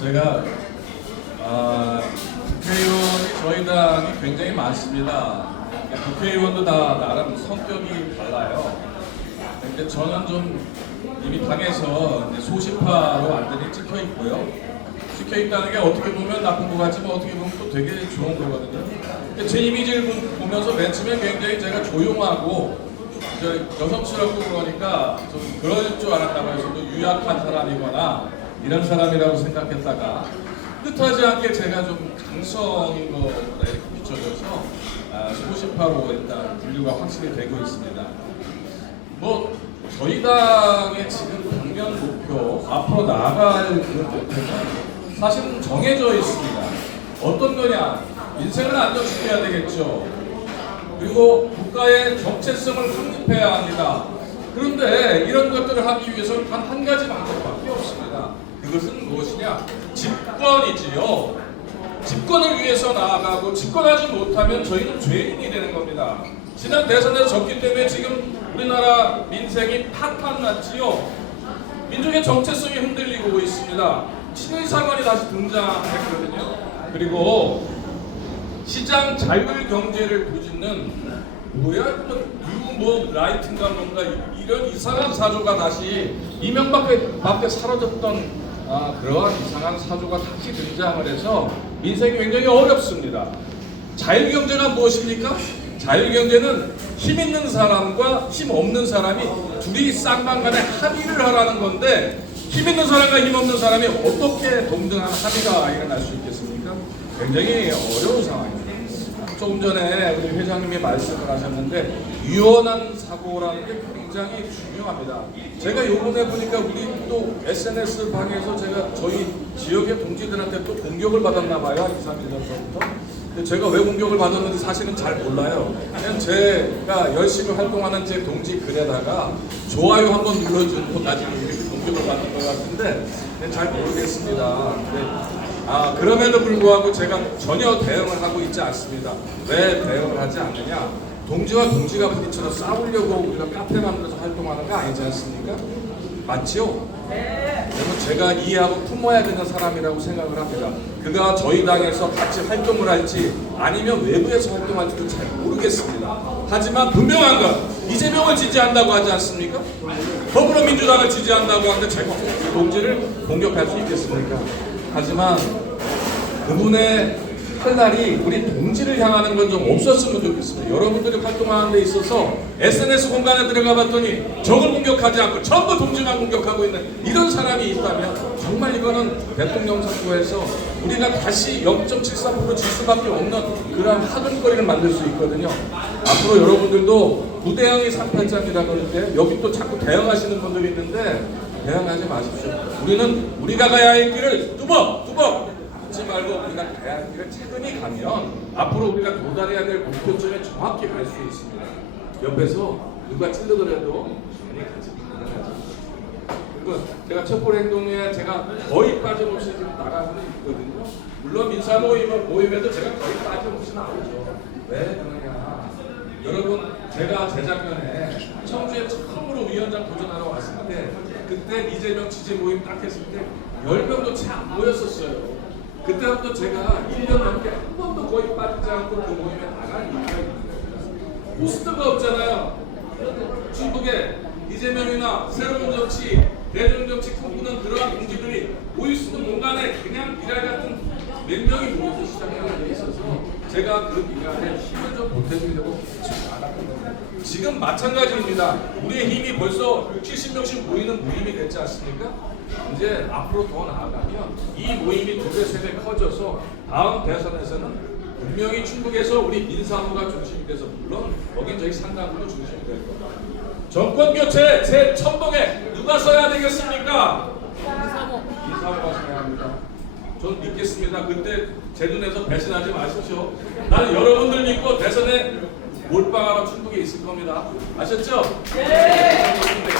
제가 아, 국회의원이 저희 당이 굉장히 많습니다. 국회의원도 다 나름 성격이 달라요. 근데 저는 좀 이미 당에서 소심파로 완전히 찍혀 있고요. 찍혀 있다는 게 어떻게 보면 나쁜 것 같지만 어떻게 보면 또 되게 좋은 거거든요. 근데 제 이미지를 보- 보면서 맨 처음에 굉장히 제가 조용하고 저 여성스럽고 그러니까 좀 그럴 줄 알았나 봐요. 저도 유약한 사람이거나 이런 사람이라고 생각했다가 뜻하지 않게 제가 좀 강성인 이렇게 비춰져서 아, 소심파로 일단 분류가 확실히 되고 있습니다. 뭐 저희 당의 지금 당면 목표 앞으로 나아갈 그 목표는 사실은 정해져 있습니다. 어떤 거냐? 인생을 안정시켜야 되겠죠. 그리고 국가의 정체성을 확립해야 합니다. 그런데 이런 것들을 하기 위해서는 단 한 가지 방법밖에 없습니다. 그것은 무엇이냐? 집권이지요. 집권을 위해서 나아가고 집권하지 못하면 저희는 죄인이 되는 겁니다. 지난 대선에서 졌기 때문에 지금 우리나라 민생이 팍팍 났지요. 민족의 정체성이 흔들리고 있습니다. 친일사관이 다시 등장했거든요. 그리고 시장 자율 경제를 부짓는 뭐야 뭐뉴뭐 라이트인가 뭔가 이런 이상한 사조가 다시 이명박에 밖에 사라졌던 아, 그러한 이상한 사조가 다시 등장을 해서 민생이 굉장히 어렵습니다. 자율 경제가 무엇입니까? 자율 경제는 힘 있는 사람과 힘 없는 사람이 둘이 쌍방 간에 합의를 하라는 건데 힘 있는 사람과 힘 없는 사람이 어떻게 동등한 합의가 일어날 수 있겠습니까? 굉장히 어려운 상황입니다. 조금 전에 우리 회장님이 말씀을 하셨는데 유연한 사고라는 게 굉장히 중요합니다. 제가 요번에 보니까 우리 또 SNS 방에서 제가 저희 지역의 동지들한테 또 공격을 받았나 봐요. 한 2, 3일 전부터. 제가 왜 공격을 받았는지 사실은 잘 몰라요. 그냥 제가 열심히 활동하는 제 동지 글에다가 좋아요 한번 눌러주고 나중에 공격을 받은 것 같은데 근데 잘 모르겠습니다. 근데 아, 그럼에도 불구하고 제가 전혀 대응을 하고 있지 않습니다. 왜 대응을 하지 않느냐? 동지와 동지가 부딪혀서 싸우려고 우리가 카페 만들어서 활동하는 거 아니지 않습니까? 맞죠? 그래서 제가 이해하고 품어야 되는 사람이라고 생각을 합니다. 그가 저희 당에서 같이 활동을 할지 아니면 외부에서 활동할지도 잘 모르겠습니다. 하지만 분명한 건 이재명을 지지한다고 하지 않습니까? 더불어민주당을 지지한다고 하는데 제가 그 동지를 공격할 수 있겠습니까? 하지만 그분의 칼날이 우리 동지를 향하는 건 좀 없었으면 좋겠습니다. 여러분들이 활동하는 데 있어서 SNS 공간에 들어가 봤더니 적을 공격하지 않고 전부 동지만 공격하고 있는 이런 사람이 있다면 정말 이거는 대통령 선거에서 우리가 다시 0.73%질 수밖에 없는 그런 하근거리를 만들 수 있거든요. 앞으로 여러분들도 부대형이 상팔자입니다 그러는데 여기 또 자꾸 대응하시는 분들이 있는데 대응하지 마십시오. 우리는 우리가 가야 할 길을 뚜벅 뚜벅 하지 말고 우리가 가야 할 길을 차근히 가면 앞으로 우리가 도달해야 될 목표점에 정확히 갈 수 있습니다. 옆에서 누가 찔러더라도 같이 가지 그리고 제가 첩보 행동에 제가 거의 빠짐없이 지금 나가고 있거든요. 물론 민사 모임 모임에도 제가 거의 빠짐없이 나오죠. 왜 그러냐? 여러분 제가 재작년에 청주에 처음으로 위원장 도전하러 왔을 때 그때 이재명 지지 모임 딱 했을 때 10명도 채 안 모였었어요. 그때부터 제가 1년 넘게 한 번도 거의 빠지지 않고 그 모임에 나갈 이유가 있는 겁니다. 포스터가 없잖아요. 중국에 이재명이나 새로운 정치, 대중 정치 꿈꾸는 그러한 수 있는 공간에 그냥 미랄 같은 몇 명이 모여서 시작하는 데 있어서 제가 그 미랄에 힘을 좀 보태주려고. 지금 마찬가지입니다. 우리의 힘이 벌써 6, 70명씩 모이는 모임이 됐지 않습니까? 이제 앞으로 더 나아가면 이 모임이 두 배, 세 배 커져서 다음 대선에서는 분명히 충북에서 우리 민사무가 중심이 돼서 물론 거긴 저희 상당부도 중심이 될 겁니다. 정권 교체 제 천봉에 누가 써야 되겠습니까? 이사모 이사무가 써야 합니다. 전 믿겠습니다. 그때 제 눈에서 배신하지 마십시오. 나는 여러분들 믿고 대선에 몰빵하러 충북에 있을 겁니다. 아셨죠? 네.